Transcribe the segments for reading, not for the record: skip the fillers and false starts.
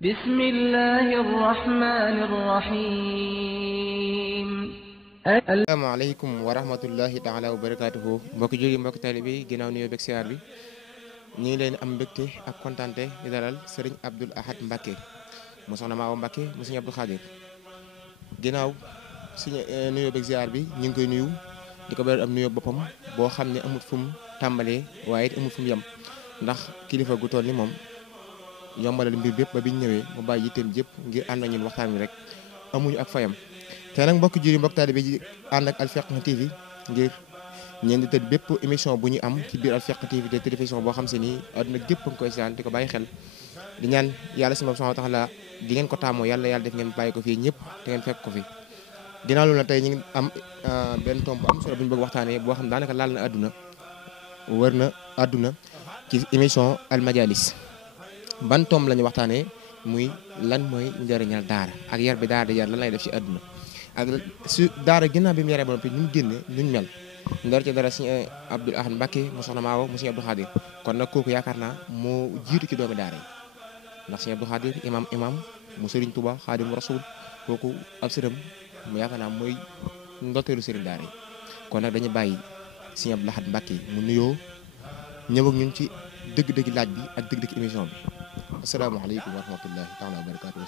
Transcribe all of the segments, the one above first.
بسم الله الرحمن الرحيم asalaamaaleykum wa rahmatullahi taala wa barakaatuhu mbokki jógi mbokki taalibe bi ginnaaw nuyoo beeg siyaar bi ñu ngi leen am mbégte ak kontante di dalal sëriñ Abdoul Ahad Mbacké mu soxna Maawa Mbacké mu sëriñ Abdou Khadir ginnaaw suñu nuyoo beeg siyaar bi ñu ngi koy nuyu di ko beral am nuyoo boppam boo xam ne amut fu mu tàmbalee waaye it amut fu mu yem ndax kilifa gu toll ni moom yombalal mbir bépp ba biñ ñëwee mu bàyyi yitteem jëpp ngir ànd ak ñun waxtaan wi rek amuñu ak fayam. te nag mbokk juri mbokk taalibe ji ànd ak Al-Fiqh TV ngir ñeen di tëdd bépp émission bu ñu am ci biir Al-Fiqh TV te télévision boo xam se nii àdduna gépp nga koy seetaan di ko bàyyi xel di ñaan yàlla subhaanahu wa ta'aala di ngeen ko taamoo yàlla def ngeen bàyyi ko fii ñëpp te ngeen fekk ko fi. ginnaaw loolu nag tey ñu ngi am benn tomb bu am solo bu ñu bëgg waxtaanee boo xam daanaka laal na àdduna wër na àdduna ci émission Al Majalis ban tomb la ñu waxtaanee muy lan mooy njëriñal daara ak yar bi daara di yar lan lay def ci àdduna ak su daara ginnaaw bi mu yaree ba noppi ñu génne nuñ mel ndor ci dara Sëriñ Abdoul Ahad Mbacké mu soxna Maawa mu Sëriñ Abdou Khadir kon nag kooku yaakaar naa moo jiitu ci doomi daara yi ndax Sëriñ Abdou Khadir imam mu Sëriñ Tuubaa Xaadimu Rasuul kooku ab sëram mu yaakaar naa mooy ndotteelu sëriñ daara yi kon nag dañu bàyyi Sëriñ Abdoul Ahad Mbacké mu nuyoo ñëw ak ñun ci dëgg-dëgg laaj bi ak dëgg-dëgg émission bi asalaamaaleykum wa rahmatullahi taala wa barakaatu.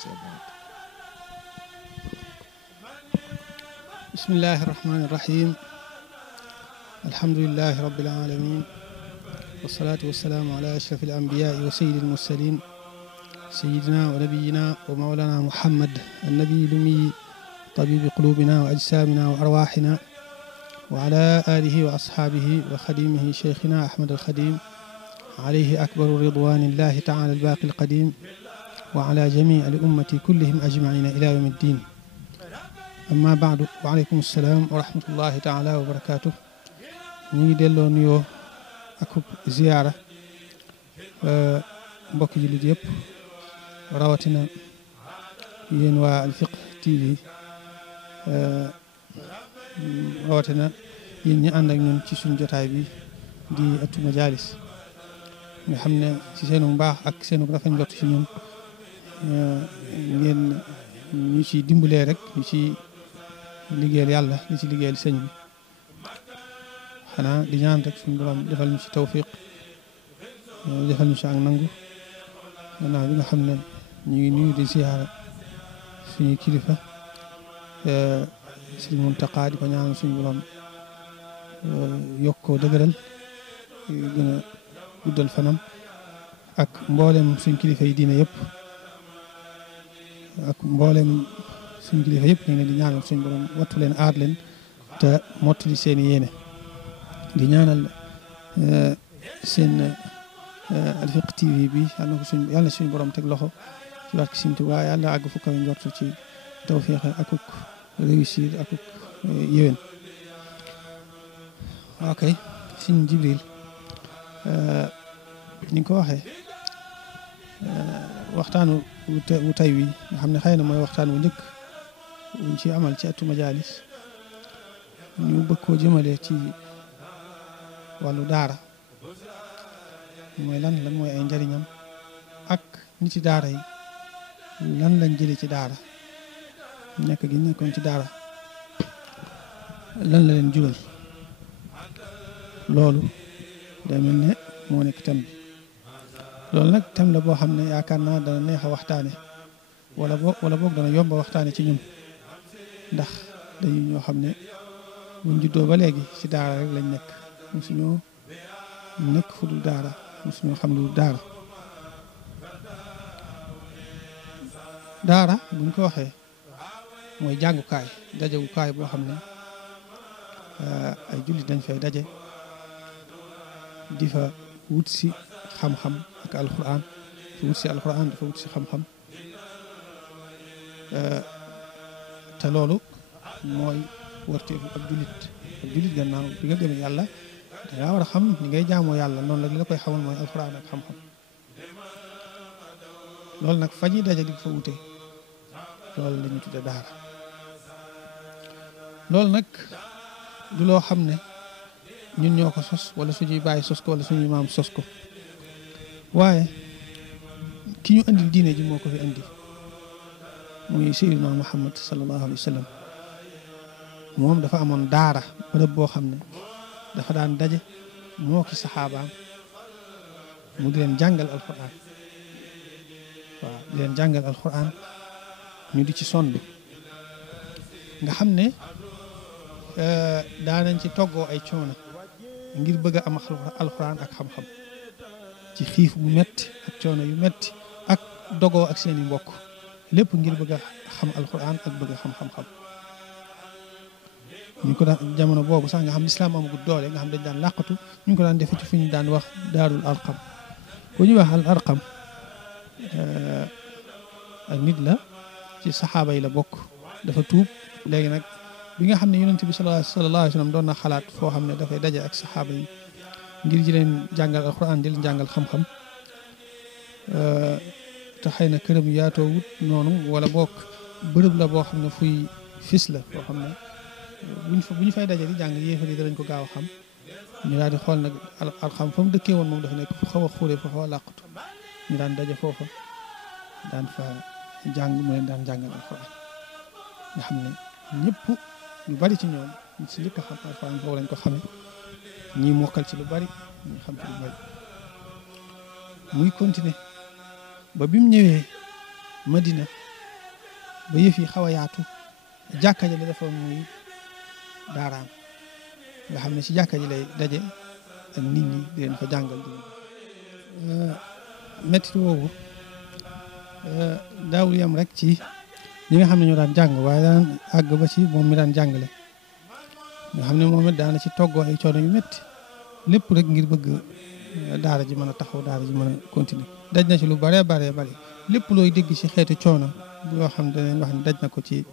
bismillahi irrahmani irrahim alhamdulilahi rabilalamin wasalaatu wasalaamu ala ashraf alambiyai wa sayidi almursalin sayidina wa nabiyina wa mawlana muhammad annabi lumi tabibi qulubina wa ajsamina wa arwaxina wa ala alihi wa asxaabihi wa xadimihi cheikhina ahmad alxadim alayhi akbaru ridwanillahi taala albaqi alqadim wa ala jamii li ummati kullihim ajmaina ila yawmi ddin amma baadu waaleykum salaam wa rahmatullahi taala wa barakaatu ñu ngi delloo nuyoo ak ziyaara mbokki jullit yëpp rawatina yéen waa Al-Fiqh TV rawatina yéen ñi ànd ak ñun ci suñu jotaay bi di ëttu majalis nga xam ne ci seenu mbaax ak seenu rafet njort ci ñun ngeen ñu ci dimbalee rek ñu ci liggéeyal yàlla li ci liggéeyal sëñ bi xanaa di ñaan rek suñu borom defal ñu ci tawfiq defal ñu ci ak nangu gannaaw bi nga xam ne ñu ngi nuyu di ziyaara suñu kilifa sëñ Muntaqa di ko ñaan suñu borom yokk ko dëgëral gën a guddal fanam ak mboolem suñ kilifa yi diine yëpp ak mboolem suñ kilifa yëpp ñu ngi leen di ñaanal suñ borom wattu leen aar leen te mottali seen i yéene di ñaanal seen Al-Fiqh TV bi yàlla suñ borom teg loxo ci barke Sëriñ Tuubaa yàlla àgg fu kawe njortu ci tawfiix akuk réussir akuk yéwén ok Sëriñ Jibril ni nga ko waxee waxtaanu wu tay wi nga xam ne xëy na mooy waxtaan wu njëkk wuñ ci amal ci ëttu majalis ñu bëgg koo jëmale ci wàllu daara mooy lan mooy ay njariñam ak nit ci daara yi lan lañ jëlee ci daara nekk gi nekkoon ci daara lan la leen jural loolu day mel ne moo nekk thème bi loolu nag thème la boo xam ne yaakaar naa dana neex a waxtaane wala boog dana yomba waxtaane ci ñun ndax dañu ñoo xam ne buñ juddoo ba léegi ci daara rek lañ nekk mosuñoo nekk fu dul daara mosuñoo xam lu dul daara buñ ko waxee mooy jàngukaay dajewukaay boo xam ne ay jullit dañ fay daje di fa wut si xam-xam ak alquran dafa wut si alquran dafa wut si xam-xam te loolu mooy warteefu ab jullit gannaaw bi nga gëmee yàlla dangaa war a xam ni ngay jaamoo yàlla noonu la li la koy xamal mooy alquran ak xam-xam loolu nag fa ñuy daje di fa wute loolu la ñu tudde daara loolu nag du loo xam ne ñun ñoo ko sos wala suñuy bàyyi sos ko wala suñuy maam sos ko waaye ki ñu andil diine ji moo ko fi andi muy Seydina Muhammad sallallahu alayhi wa sallam moom dafa amoon daara bërëb boo xam ne dafa daan daje moo ki saxaabaam mu di leen jàngal alquran waaw di leen jàngal alquran ñu di ci sondu nga xam ne daanañ ci toggoo ay coono ngir bëgg a am alquran ak xam-xam ci xiif bu metti ak coono yu metti ak dogoo ak seeni mbokk lépp ngir bëgg a xam alquran ak bëgg a xam-xam-xam ñu ko daan jamono boobu sax nga xam lislaam amagut doole nga xam dañ daan làqatu ñu ko daan defe ci fu ñu daan wax daarul arqam bu ñuy wax al arqam ak nit la ci saxaaba yi la bokk dafa tuub léegi nag bi nga xam ne yonent bi sallallahu alayhi wa sallam doon na xalaat foo xam ne dafay daje ak saxaaba yi ngir ji leen jàngal alquran di leen jàngal xam-xam te xëy na këram yaatoo wut noonu wala bokk bërëb la boo xam ne fuy fis la foo xam ne bu ñu fay daje di jàng yéefar yi danañ ko gaaw a xam ñu daal di xool nag alxam fa mu dëkkee woon moom dafa nekk fu xaw a xuure fu xaw a làqatu ñu daan daje foofa daan fa jàng mu leen daan jàngal alxuraan nga xam ne ñëpp ñu bari ci ñoom ñu si njëkk a xam alxuraan foofu lañ ko xame ñii mokkal ci lu bari ñu xam ci lu bari muy continuer ba bi mu ñëwee Madina ba yëf yi xaw a yaatu jàkka ja la defoon muy daaraam nga xam ne si jàkka ji lay daje ak nit ñi di leen fa jàngal di mettit woowu daawul yam rek ci ñi nga xam ne ñoo daan jàng waaye daan àgg ba ci moom mi daan jàngale nga xam ne moom it daana ci toggoo ay coono yu métti lépp rek ngir bëgg daara ji mën a taxaw daara ji mën a continuer daj na ci lu bare bare bari lépp looy dégg ci xeeti coono yoo xam ne danañ wax ne daj na ko ci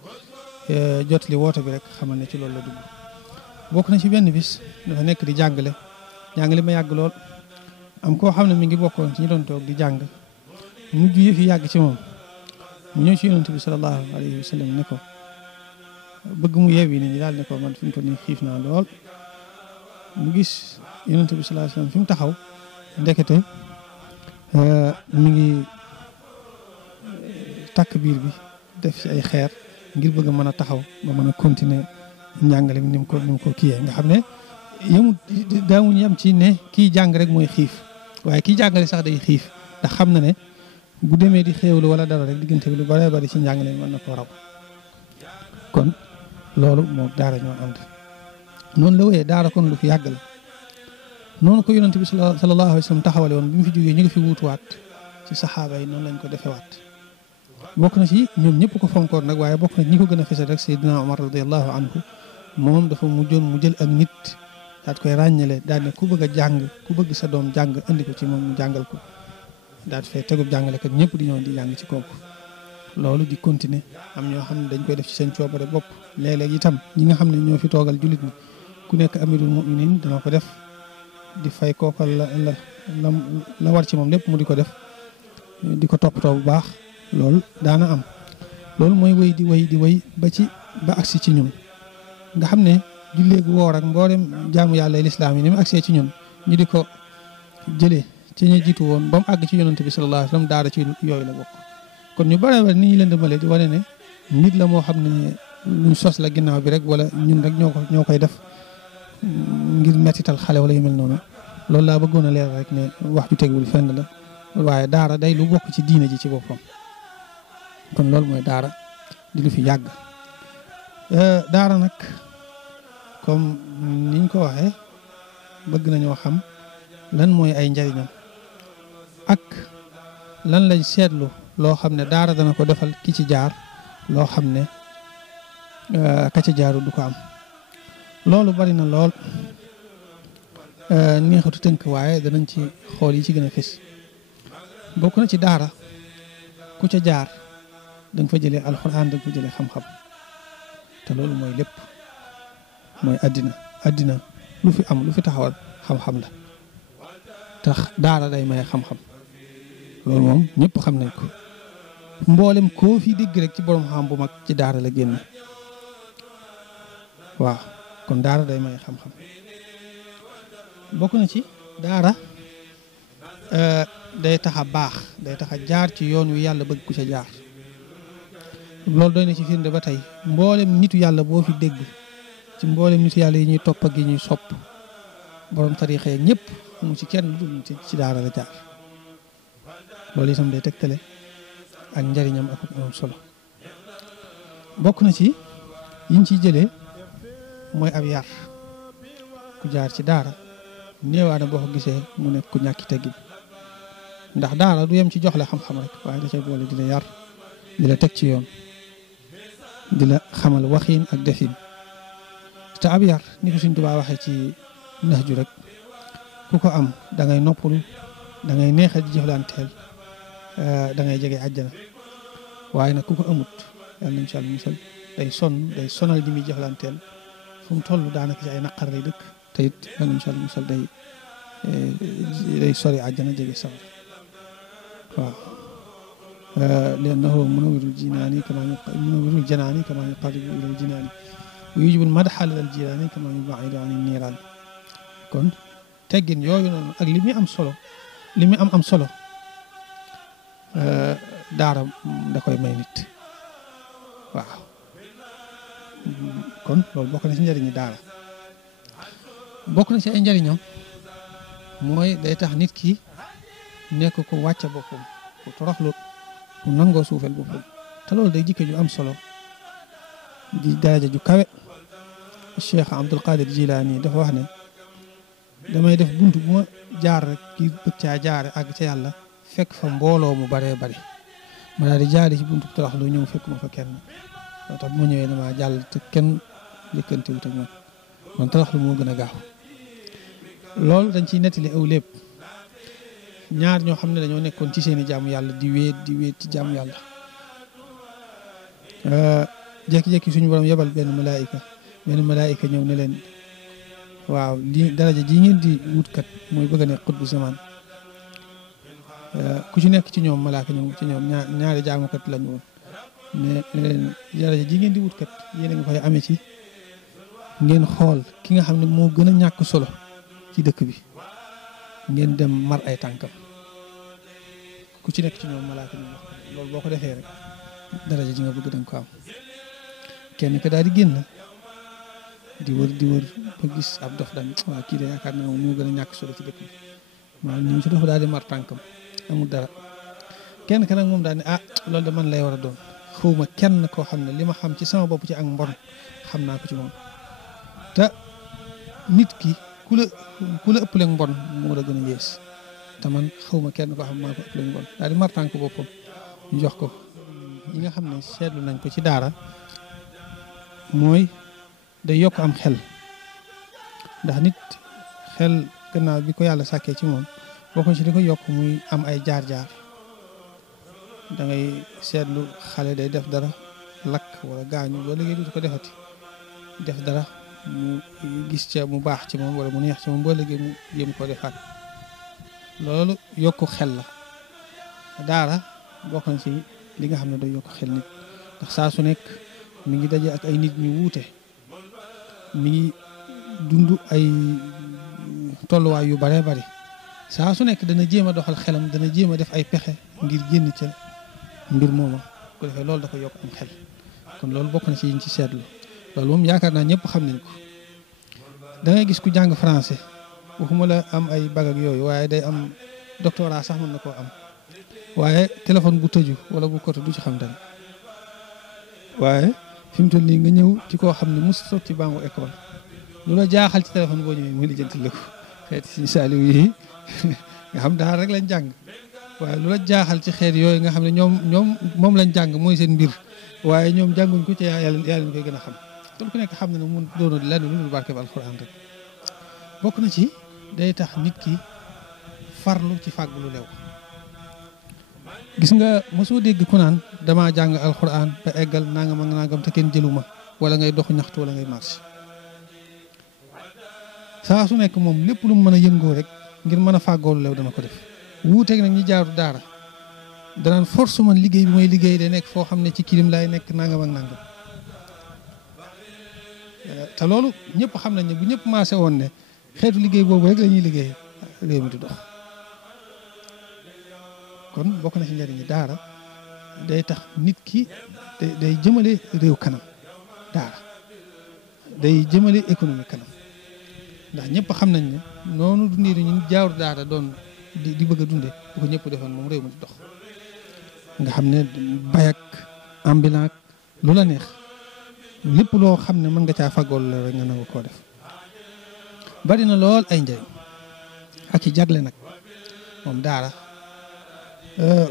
jotali woote bi rek xamal ne ci loolu la dugg bokk na ci benn bis dafa nekk di jàngale ma yàgg lool am koo xam ne mi ngi bokkoon ci ñu doon toog di jàng mujj yëf yi yàgg ci moom mu ñëw ci yonent bi sallallahu alayhi wa sallam ne ko bëgg mu yeewi nit ñi daal ne ko man fi mu toll nii xiif naa lool mu gis yonent bi sallallahu alayhi wa sallam fi mu taxaw ndekete mi ngi takk biir bi def ci ay xeer ngir bëgg a mën a taxaw ba mën a continuer njàngale mi ni mu ko kiyee nga xam ne yemut daawuñ yem ci ne kii jàng rek mooy xiif waaye kii jàngale sax day xiif ndax xam na ne bu demee di xéewlu wala dara rek diggante bi lu bare bari ci njàngale mën na ko raw kon loolu moo daara ñoo ànd noonu la wéyee daara kon lu fi yàgg la noonu ko yonent bi sallallahu alayhi wa sallam taxawale woon bi mu fi jógee ñu ngi fi wuutuwaat ci saxaaba yi noonu lañ ko defewaat bokk na ci ñoom ñëpp ko fonkoon nag waaye bokk na ñi ko gën a fesal rek Seydina Omar radiallahu anhu moom dafa mujjoon mu jël ak nit daat koy ràññale daal ne ku bëgg a jàng ku bëgg sa doom jàng indi ko ci moom mu jàngal ko daal fee tegub jàngalekat ñëpp di ñëw di jàng ci kooku loolu di continuer am ñoo xam ne dañ koy def ci seen coobare bopp léeg-léeg itam ñi nga xam ne ñoo fi toogal jullit ñi ku nekk amirul muminin dana ko def di fay kooka la war ci moom lépp mu di ko def di ko toppatoo bu baax loolu daana am loolu mooy wéy di wéy ba agsi ci ñun nga xam ne julleegu woor ak mboolem jaamu yàlla lislaam yi ni mu agsee ci ñun ñu di ko jëlee ci ñu jiitu woon ba mu àgg ci yonante bi sallallahu alayhi wa sallam daara ci yooyu la bokk kon ñu bare bare ni ñu leen dëmale di wane ne nit la moo xam ne luñ sos la ginnaaw bi rek wala ñun rek ñoo koy def ngir mettital xale wala yu mel noonu loolu laa bëggoon a leer rek ne wax ju tegul fenn la waaye daara day lu bokk ci diine ji ci boppam kon loolu mooy daara di lu fi yàgg daara nag comme niñ ko waxee bëgg nañoo xam lan mooy ay njariñam ak lan lañ seetlu loo xam ne daara dana ko defal ki ci jaar loo xam ne ka ci jaaru du ko am loolu bari na lool neexatu tënk waaye danañ ci xool yi ci gën a fës bokk na ci daara ku ca jaar da nga fa jëlee alxuraan da nga fa jëlee xam-xam te loolu mooy lépp mooy àddina lu fi am lu fi taxawal xam-xam la tax daara day maye xam-xam loolu moom ñëpp xam nañ ko mboolem koo fi dégg rek ci borom xam bu mag ci daara la génn waaw kon daara day maye xam-xam bokk na ci daara day tax a baax day tax a jaar ci yoon wi yàlla bëgg ku ca jaar loolu doy na ci firnde ba tey mboolem nitu yàlla boo fi dégg ci mboolem nitu yàlla yi ñuy topp ak yi ñuy sopp borom tariixa ñëpp mu ci kenn dul ci daara la jaar loolu itam day tegtale ak njariñam ak am solo bokk na ci yiñ ciy jëlee mooy ab yar ku jaar ci daara néewaana boo ko gisee mu nekk ku ñàkki teggin ndax daara du yem ci jox la xam-xam rek waaye da cay boole di la yar di la teg ci yoon di la xamal waxiin ak defin te ab yar ni ko Sëñ Tuubaa waxee ci Nahju rek ku ko am da ngay noppalu da ngay neexal di jëflanteel da ngay jege àjjana waaye nag ku ko amut yàlla nañ ci Yàlla musal day sonal di muy jëflanteel fu mu toll daanaka ci ay naqar lay dëkk te it yàlla nañ ci Yàlla musal day sori àjjana jege sawar waaw liannahu munawwirul jinaani kama munawwirul janaani kama yuqarribu ilal jinaani wa yujibul madha lil jinaani kama yub'idu ani niiraan kon teggin yooyu noonu ak li muy am solo daara da koy may nit waaw kon loolu bokk na ci njëriñu daara bokk na ci ay njëriñam mooy day tax nit ki nekk ko wàcce boppam ku toroxlu ku nangoo suufel boppam te loolu day jikke ju am solo di daraja ju kawe Cheikh Abdul Qadir Jilaani dafa wax ne damay def bunt bu ma jaar rek ki bëgg caa jaare àgg ca yàlla fekk fa mbooloo mu baree bari ma daal di jaari ci buntu toroxlu ñëw fekk ma fa kenn moo tax bu ma ñëwee dama jàll te kenn yëkkantiwut ak man toroxlu moo gën a gaaw loolu dañ ciy nettali aw lépp ñaar ñoo xam ne dañoo nekkoon ci seeni jaamu yàlla di wéet ci jaamu yàlla jékki-jékki suñu borom yebal benn malaayika ñëw ne leen waaw lii daraja ji ngeen di wutkat mooy bëgg a nekk xutbu zaman ku ci nekk ci ñoom malaaka ñëw ci ñoom ñaari jaamukat lañu woon ne leen daraja ji ngeen di wutkat yéen a ngi koy amee ci ngeen xool ki nga xam ne moo gën a ñàkk solo ci dëkk bi ngeen dem mar ay tànkam ku ci nekk ci ñoom malaaka ñëw loolu boo ko defee rek daraja ji nga bëgg danga ko am kenn ka daal di génn di wër ba gis ab dof dañ waaw kii de yaakaar na moo gën a ñàkk solo ci dëkk bi maanaam ñu ci dof daal di mar tànkam amul dara kenn ka nag moom daal ne loolu de man lay war a doon xawma kenn koo xam ne li ma xam ci sama bopp ci ak mbon xam naa ko ci moom te nit ki ku la ëppale mbon moo la gën a yées te man xawma kenn koo xam maa ko ëppale mbon daal di mar tànk boppam ñu jox ko yi nga xam ne seetlu nañ ko ci daara mooy day yokk am xel ndax nit xel gannaaw bi ko yàlla sàkkee ci moom boo ko ci di ko yokk muy am ay jaar-jaar da ngay seetlu xale day def dara lakk wala gaañu ba léegi du ko defati def dara mu gis ca mu baax ci moom wala mu neex ci moom ba léegi mu jéem koo defaat loolu yokku xel la daara bokk na ci li nga xam ne day yokk xel nit ndax saa su nekk mi ngi daje ak ay nit ñu wuute mi ngi dund ay tolluwaay yu baree bari saa su nekk dana jéem a doxal xelam dana jéem a def ay pexe ngir génn ca mbir mooma ko defee loolu da ko yokk am xel kon loolu bokk na ci yiñ ci seetlu loolu moom yaakaar naa ñëpp xam nañ ko da ngay gis ku jàng français waxuma la am ay bag ak yooyu waaye day am doctorat sax mën na koo am waaye téléphone bu tëju wala bu koto du ci xam dara waaye fi mu toll nii nga ñëw ci koo xam ne mos toog ci bangu école lu la jaaxal ci téléphone boo ñëwee muy lijjantil la ko xeeti si saaliw yi nga xam daal rek lañ jàng waaye lu la jaaxal ci xeet yooyu nga xam ne ñoom moom lañ jàng mooy seen mbir waaye ñoom jànguñ ko ci yàlla ñu koy gën a xam te ku nekk xam ne ne mun doona lenn lu dul barke bi alxuraan rek bokk na ci day tax nit ki farlu ci fàgg lu lew gis nga mosoo dégg ku naan damaa jàng alxuraan ba eggal nangam ak nangam te kenn jëluma wala ngay dox ñaxtu wala ngay marché saa su nekk moom lépp lu mu mën a yëngoo rek ngir mën a fàggoo lu lew dana ko def wuuteeg nag ñi jaaru daara danaan force man liggéey bi may liggéey day nekk foo xam ne ci kilim laay nekk nangam ak nangam te loolu ñëpp xam nañ ne bu ñëpp maase woon ne xeetu liggéey boobu rek la ñuy liggéey réew mi du dox kon bokk na ci njëriñi daara day tax nit ki day jëmale réew kanam daara day jëmale économie kanam ndax ñëpp xam nañ ne noonu dundee ñu jaawur daara doon di bëgg a dundee bu ko ñëpp defoon moom réew mi di dox nga xam ne bayak ambulant lu la neex lépp loo xam ne mën nga caa faggool la rek nga nangu koo def bari na lool ay njëriñ ak i jagle nag moom daara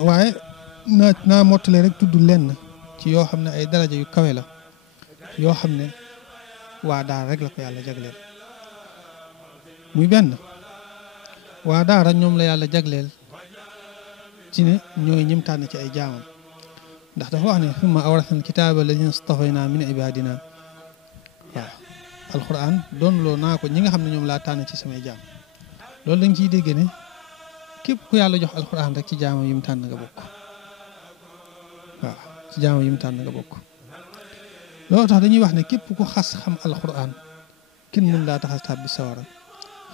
waaye naa mottale rek tudd lenn ci yoo xam ne ay daraja yu kawe la yoo xam ne waa daara rek la ko yàlla jagleel muy benn waa daara ñoom la yàlla jagleel ci ne ñooy ñim tànn ci ay jaamam ndax dafa wax ne summa awrasnal kitaaba lazina stafayna min ibadina waaw alquran doon loo naa ko ñi nga xam ne ñoom laa tànn ci samay jaam loolu dañ ciy dégg ne képp ku yàlla jox alquran rek ci jaamam yim tànn nga bokk waaw ci jaamam yim tànn nga bokk loolu tax dañuy wax ne képp ku xas xam alquran kenn mën laa tax a tàbbi sawara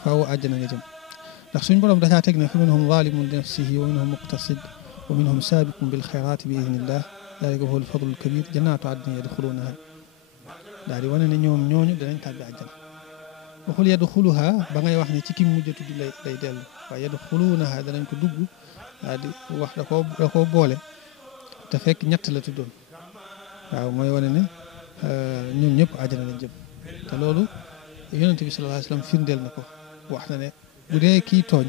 faaw àjjana nga jëm ndax suñ borom dacaa teg ne fa minhum zalimun li nafsihi wa minhum muqtasid wa minhum sabiqun bil xayraati bi idnillah dalika huwa al fadlul kabir jannaatu adnin yadxulunaha daal di wane ne ñoom ñooñu danañ tàbbi àjjana waxul yadxuluha ba ngay wax ne ci kim mujj tudd lay dellu waaye yadxulunaha danañ ko dugg daal di wax da koo boole te fekk ñett la tuddoon waaw mooy wane ne ñoom ñëpp àjjana lañ jëm te loolu yonente bi sallallahu alayhi wa sallam firndeel na ko wax na ne bu dee kii tooñ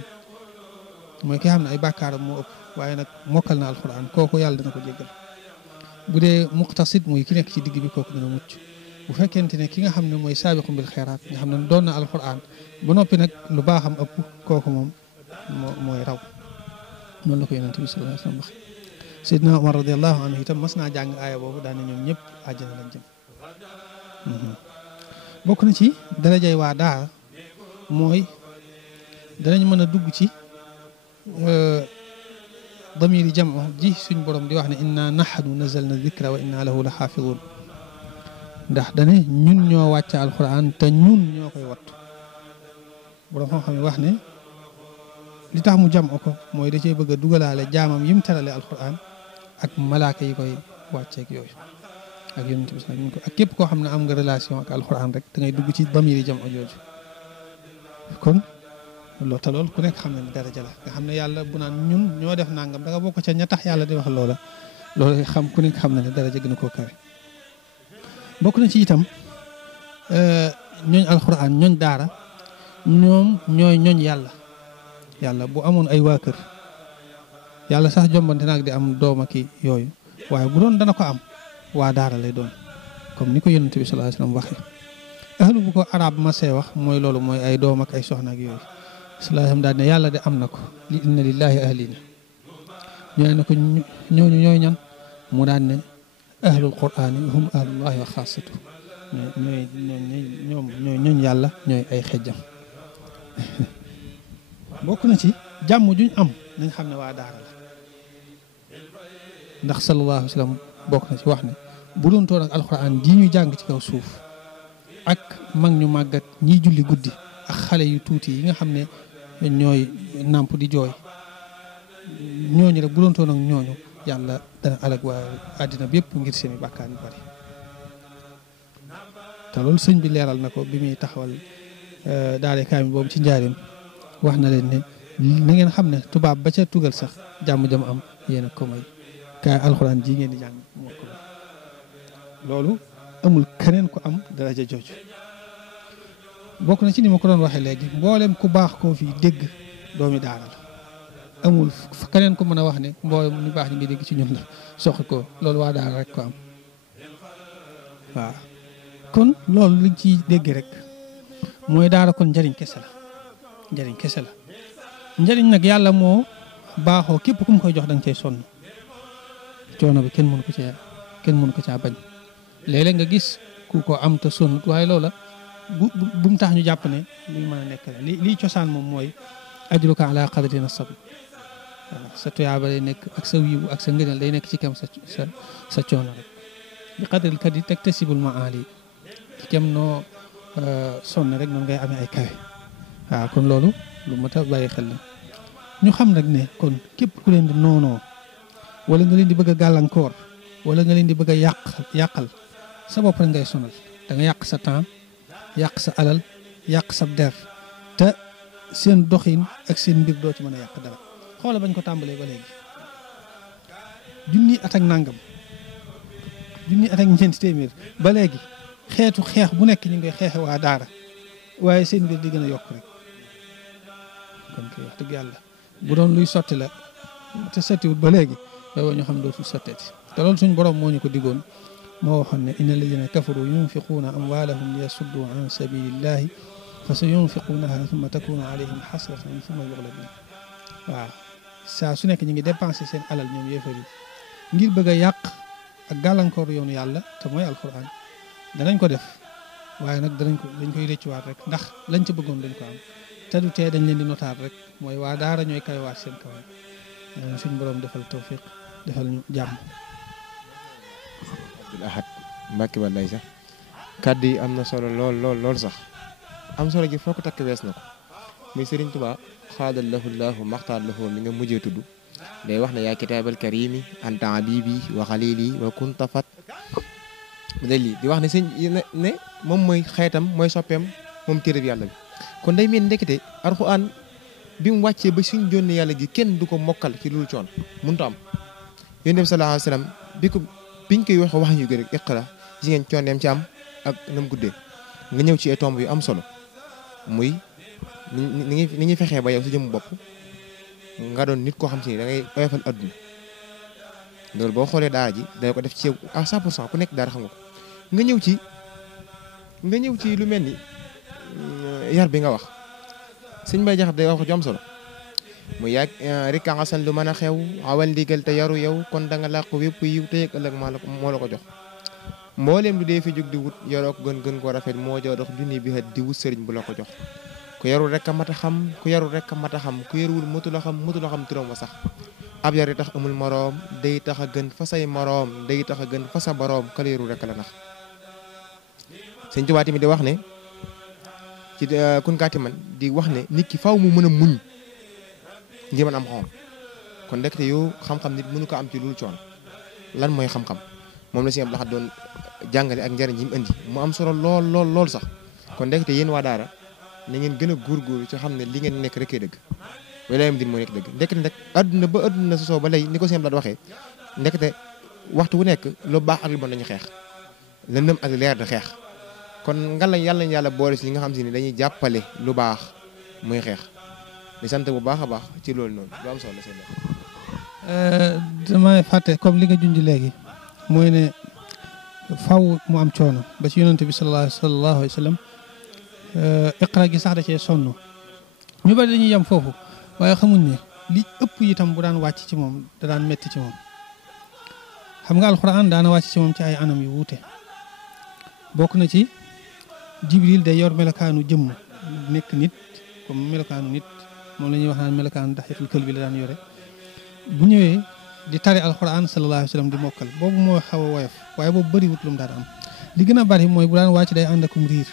mooy ki xam ne ay bàkkaaram moo ëpp waaye nag mokkal na alxuraan kooku yàlla dana ko jéggal bu dee muqtasid muy ki nekk ci digg bi kooku dana mucc bu fekkente ne ki nga xam ne mooy saabiqum bil xayraat nga xam ne doon na alxuraan ba noppi nag lu baaxam ëpp kooku moom mooy raw noonu la ko yonente bi sallallahu alayhi wa sallam wax Seydina Omar radiallahu anhu itam mas naa jàng aaya boobu daane ñoom ñëpp àjjana lañ jëm bokk na ci darajay waa daara mooy danañ mën a dugg ci damiri jamo ji suñ borom di wax ne inna nahnu nazalna dikra wa inna lahu la xaafidun ndax dane ñun ñoo wàcca alquran te ñun ñoo koy wattu borom xam-xam yi wax ne li tax mu jam ko mooy da cee bëgg a dugalaale jaamam yim terale alquran ak malaaka yi koy wàcceeg yooyu ak yonent bi sallallahu alayhi wasallam ak képp koo xam ne am nga relation ak alquran rek da ngay dugg ci damiri jam jooju kon loolu te loolu ku nekk xam ne ne daraja la nga xam ne yàlla bu naan ñun ñoo def nangam da nga bokk ca ña tax yàlla di wax loola loolu xam ku nekk xam ne ne daraja gën a koo kawe bokk na ci itam ñooñ alquran ñooñ daara ñoom ñooy ñooñ yàlla bu amoon ay waa kër yàlla sax jombante naag di am doom ak yooyu waaye bu doon dana ko am waa daara lay doon comme ni ko yonent bi sallallahu alayhi wasallam waxee ahlu bu ko arab ma see wax mooy loolu mooy ay doom ak ay soxna ak yooyu sallallahu alayhi wasallam daal ne yàlla de am na ko li inna lillahi ahlina ñoo ne ko ñooñu ñooy ñan mu daan ne ahlul qur'ani hum ahlullahi wa xaasatu ñooy ñooñ yàlla ñooy ay xejjam bokk na ci jàmm juñ am nañ xam ne waa daara la ndax sallallahu alayhi wasallam bokk na ci wax ne bu doon toon ak alquran ji ñuy jàng ci kaw suuf ak mag ñu màggat ñiy julli guddi ak xale yu tuuti yi nga xam ne ñooy nàmp di jooy ñooñu rek bu doon toon ak ñooñu yàlla dana alag waa àddina bi yëpp ngir seeni bàkkaar yu bari te loolu sëñ bi leeral na ko bi muy taxawal daare kaamil boobu ci njaareem wax na leen ne na ngeen xam ne tubaab ba ca tugal sax jàmm am yéen a ko may kaay alxuraan ji ngeen di jàng moo ko may loolu amul keneen ku am daraja jooju bokk na ci ni ma ko doon waxee léegi mboolem ku baax koo fi dégg doomi daara la amul keneen ku mën a wax ne mboolem ñu baax ñi ngi dégg ci ñun la soxi ko loolu waa daara rek ko am waaw kon loolu liñ ciy dégg rek mooy daara kon njëriñ kese la njëriñ nag yàlla moo baaxoo képp ku mu koy jox da nga cay sonn coono bi kenn mënu ko caa bañ léeg-léeg nga gis ku ko am te sonn waaye loola bu mu tax ñu jàpp ne luy mën a nekk la lii cosaan moom mooy ajruka ala qadri nasab waaw sa tuyaaba day nekk ak sa wiiwu ak sa ngëneel day nekk ci kem sa coono rek bi qadril kat yi teg tasibul maali ci kem noo sonn rek noonu ngay amee ay kawe waaw kon loolu lu mat a bàyyi xel la ñu xam nag ne kon képp ku leen di noonoo wala nga leen di bëgg a gàllankoor wala nga leen di bëgg a yàqal sa bopp rek ngay sonal da nga yàq sa temps yàq sa alal yàq sa der te seen doxin ak seen mbir doo ci mën a yàq dara xoola bañ ko tàmbalee ba léegi junni at ak nangam junni at ak ñeenti téeméer ba léegi xeetu xeex bu nekk ñu ngi koy xeexe waa daara waaye seen mbir di gën a yokk rek kon koy wax dëgg yàlla bu doon luy sotti la te sottiwut ba léegi yow ñu xam dootul sotteeti te loolu suñ borom moo ñu ko diggoon moo waxoon ne inna alladina kafaru yunfiquuna amwaalahum liyasuddu an sabilillahi fa sa yunfiquunaha thumma takunu alayhim xasratan thumma yughlabuun waaw saa su nekk ñu ngi dépensé seen alal ñoom yéefar yi ngir bëgg a yàq ak gàllankoor yoonu yàlla te mooy alquran danañ ko def waaye nag dañ koy rëccuwaat rek ndax lañ ca bëggoon dañ ko am te du tee dañ leen di notaat rek mooy waa daara ñooy kayiwaat seen kaw suñ borom defal tawfiq defal ñu jàmm. Abdoul Ahad Mbacké Balaye sax kàddu yi am na solo lool sax am solo gi foo ko takk wees na ko muy Serigne Touba xaadal lahu llahu maxtaar lahu mi nga mujjee tudd day wax ne yaa kitaabal karimi anta habibi wa xalili wa kuntafat dali di wax ne sëñ ne moom mooy xeetam mooy soppeem moom téere bi yàlla bi kon day mel ndekete alxuraan bi mu wàccee ba suñ jonne yàlla gi kenn du ko mokkal ci loolu coon mënut am yonent bi sallallahu alayhi wa sallam biñ koy wax ñu gën rek iqra ci ngeen cooneem ci am ak nam guddee nga ñëw ci ay tomb yu am solo muy ni ñuy fexee ba yow sa jëm bopp nga doon nit koo xam si ni da ngay oyofal adduna loolu boo xoolee daara ji day ko def ci yow à 100% ku nekk daara xam nga ko nga ñëw ci lu mel ni yar bi nga wax sëñ Bay Jaxate day wax ju am solo mu yàgg rek nga san lu mën a xew awal ndigal te yaru yow kon da nga làqu wépp yiw te yëg ëllëg moo la ko jox mbooleem lu dee fi jóg di wut yoroo ko gën ko rafet moo joo dox junni bi di wut sëriñ bu la ko jox ku yarul rek a mat a xam ku yarul rek a mat a xam ku yaruwul mëtu la xam turam wa sax ab yar tax amul moroom day tax a gën fa say moroom day tax a gën fa sa boroom kala yarul rek la nax sëñ Tuubaa tamit di wax ne ci kun kaati man di wax ne nit ki faw mu mën a muñ ngir mën am xam kon ndekete yow xam-xam nit mënu ko am ci loolu coon lan mooy xam-xam moom la si Abdou Lahad doon jàngale ak njariñ yi mu indi mu am solo lool sax kon ndekete yéen waa daara na ngeen gën a góorgóorlu ci xam ne li ngeen nekk rekee dëgg wala yam din moo nekk dëgg ndekete nag adduna sosoo ba léegi ni ko si Abdou Lahad waxee ndekete waxtu wu nekk lu baax ak lu bon dañu xeex lëndëm ak leer di xeex kon nga la yàlla boole si ñi nga xam si ne dañuy jàppale lu baax muy xeex di sant bu baax a baax ci loolu noonu lu am solo seen damay fàtte comme li nga junj léegi mooy ne faw mu am coono ba ci yonante bi sallallahu alayhi wa sallam iqra gi sax da cee sonn ñu bari dañuy yem foofu waaye xamuñ ne li ëpp itam bu daan wàcc ci moom da daan metti ci moom xam nga alxuraan daana wàcc ci moom ci ay anam yu wuute bokk na ci jibril day yor melokaanu jëmm nekk nit comme melokaanu nit moom la ñuy wax naan melokaanu daxiixul kël bi la daan yore bu ñëwee di tari alxuraan sallallahu alayhi wa sallam di mokkal boobu moo xaw a woyof waaye boobu bëriwut lu mu daan am li gën a bari mooy bu daan wàcc day ànd akum riir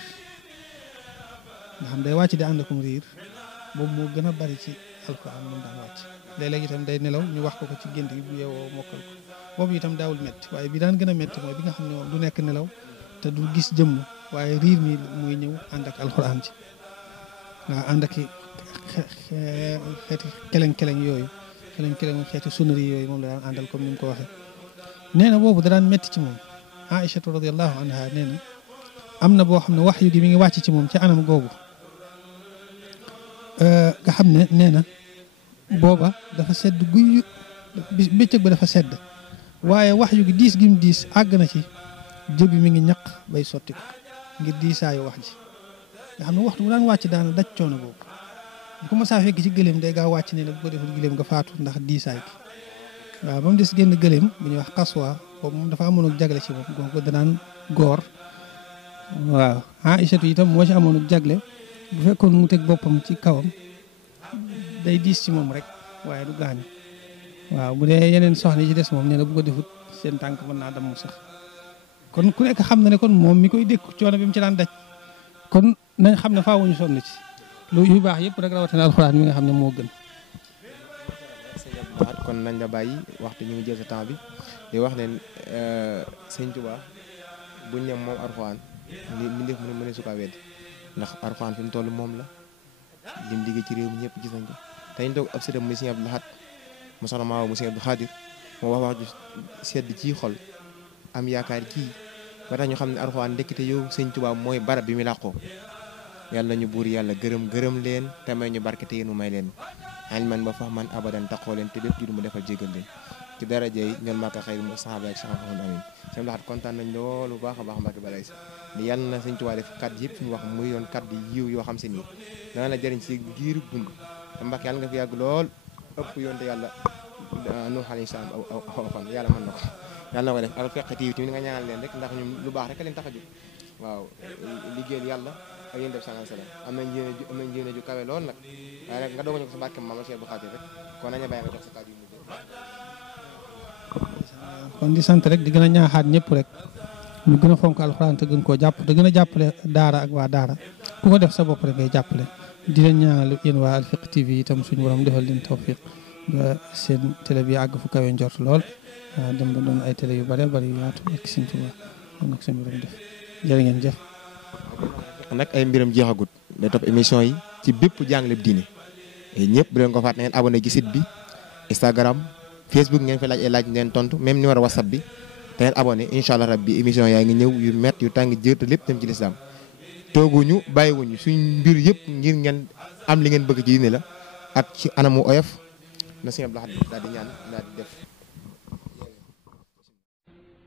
nga xam day wàcc day ànd akum riir boobu moo gën a bari ci alxuraan moom daan wàcc léeg-léeg itam day nelaw ñu wax ko ci gént gi bu yeewoo mokkal ko boobu itam daawul métti waaye bi daan gën a métti mooy bi nga xam ne moom du nekk nelaw te du gis jëmm waaye riir mi muy ñëw ànd ak alxuraan ci waaw ànd ak xeeti keleng-keleng yooyu xeeti sunari yooyu moom la daan àndal comme ni mu ko waxee nee na boobu da daan métti ci moom Aïchatu radiyallahu anha nee na am na boo xam ne wax yu gi mi ngi wàcc ci moom ci anam googu nga xam ne nee na booba dafa sedd guy bëccëg ba dafa sedd waaye wax yu gi diis gi mu diis àgg na ci jëbi mi ngi ñaq bay sotti ko ngir diisaayu wax ji nga xam ne waxtu bu daan wàcc daana daj coono boobu bu ko masaa fekk ci gëléem day gaaw wàcc ne ne bu ko deful gëléem nga faatu ndax diisaay gi waaw ba mu des génn gëléem bu ñuy wax xaswa boobu moom dafa amoon ak jagle ci moom googu danaan góor waaw Aïchatu itam moo ci amoon ak jagle bu fekkoon mu teg boppam ci kawam day diis ci moom rek waaye du gaañu waaw bu dee yeneen soxna yi ci des moom nee na bu ko defut seen tànk mën naa damm sax kon ku nekk xam na ne kon moom mi koy dékk coono bi mu ci daan daj kon nañ xam ne faawuñu sonn ci lu yu baax yëpp rek rawatina alxuraan mi nga xam ne moo gën waxaat kon nañ la bàyyi waxtu ñu ngi jël sa temps bi di wax ne sëñ Tuubaa buñ ne moom Alxuraan li def mën a su ko weddi ndax Alxuraan fi mu toll moom la lim liggéey ci réew mi ñëpp gis nañ ko tey ñu toog ab sëtam muy sëñ Abdou Lahad mu soxna Maawa mu sëñ Abdou Khadir moo wax ju sedd ci xol am yaakaar kii ba tax ñu xam ne Alxuraan ndekkite yow sëñ Tuubaa mooy barab bi mu làqoo yàlla nañu buur yàlla gërëm leen te may ñu barke te yéen mu may leen xañ man ba fax man abadan taxoo leen te bépp ju du mu defal jégal leen ci daraja yi ñoon maaka xëy mu saxaaba ak saxaaba amin sëñ Lahad kontaan nañ loolu baax a baax Mbàkke balay si di yàlla na sëñ Tuubaa def kàddu yëpp fi mu wax muy yoon kàddu yiw yoo xam se nii dana la jëriñ si giiru dund te Mbàkke yàlla nga fi yàgg lool ëpp yoon te yàlla Nuux alayhi salaam aw fan yàlla mën na ko yàlla na ko def Al Fiqh TV tamit nga ñaanal leen rek ndax ñun lu baax rek a leen tax a jóg waaw liggéeyal yàlla ak yéen def sallallahu alayhi wasallam am nañ yéene ju kawe lool nag waaye nag nga doogañu ko sa barke maam Cheikh bu Xaadir rek kon nañu bàyyi nga jox sa kàddu yu mujj kon di sant rek di gën a ñaaxaat ñëpp rek ñu gën a fonk alxuraan te gën koo jàpp te gën a jàppale daara ak waa daara ku ko def sa bopp rek ngay jàppale di leen ñaanal yéen waa Al Fiqh TV itam suñu borom defal leen tawfiq ba seen télé bi àgg fu kawe njort lool dem ba doon ay télé yu bare bari yu yaatu ak Sëñ Tuubaa kon nag suñu borom def jërë ngeen jëf nag ay mbiram jeexagut day topp émission yi ci bépp jàngale diine ñëpp bu leen ko fàtte ngeen abonné ci site bi Instagram Facebook ngeen fi laaj ay laaj ngeen tontu même numéro WhatsApp bi te ngeen abonné incha allah rabbi émission yaa ngi ñëw yu mett yu tàng jër te lépp dem ci lislaam tooguñu bàyyiwuñu suñ mbir yëpp ngir ngeen am li ngeen bëgg ci diine la ak ci anamu oyof na sëñ Abdou Lahad daal di ñaan daal di def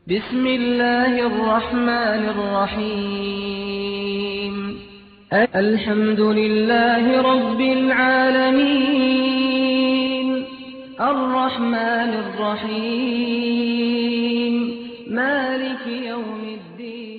bismillahir rahmanir rahim alhamdulillahi rabbil alamin arrahmanir rahim maliki yawmiddin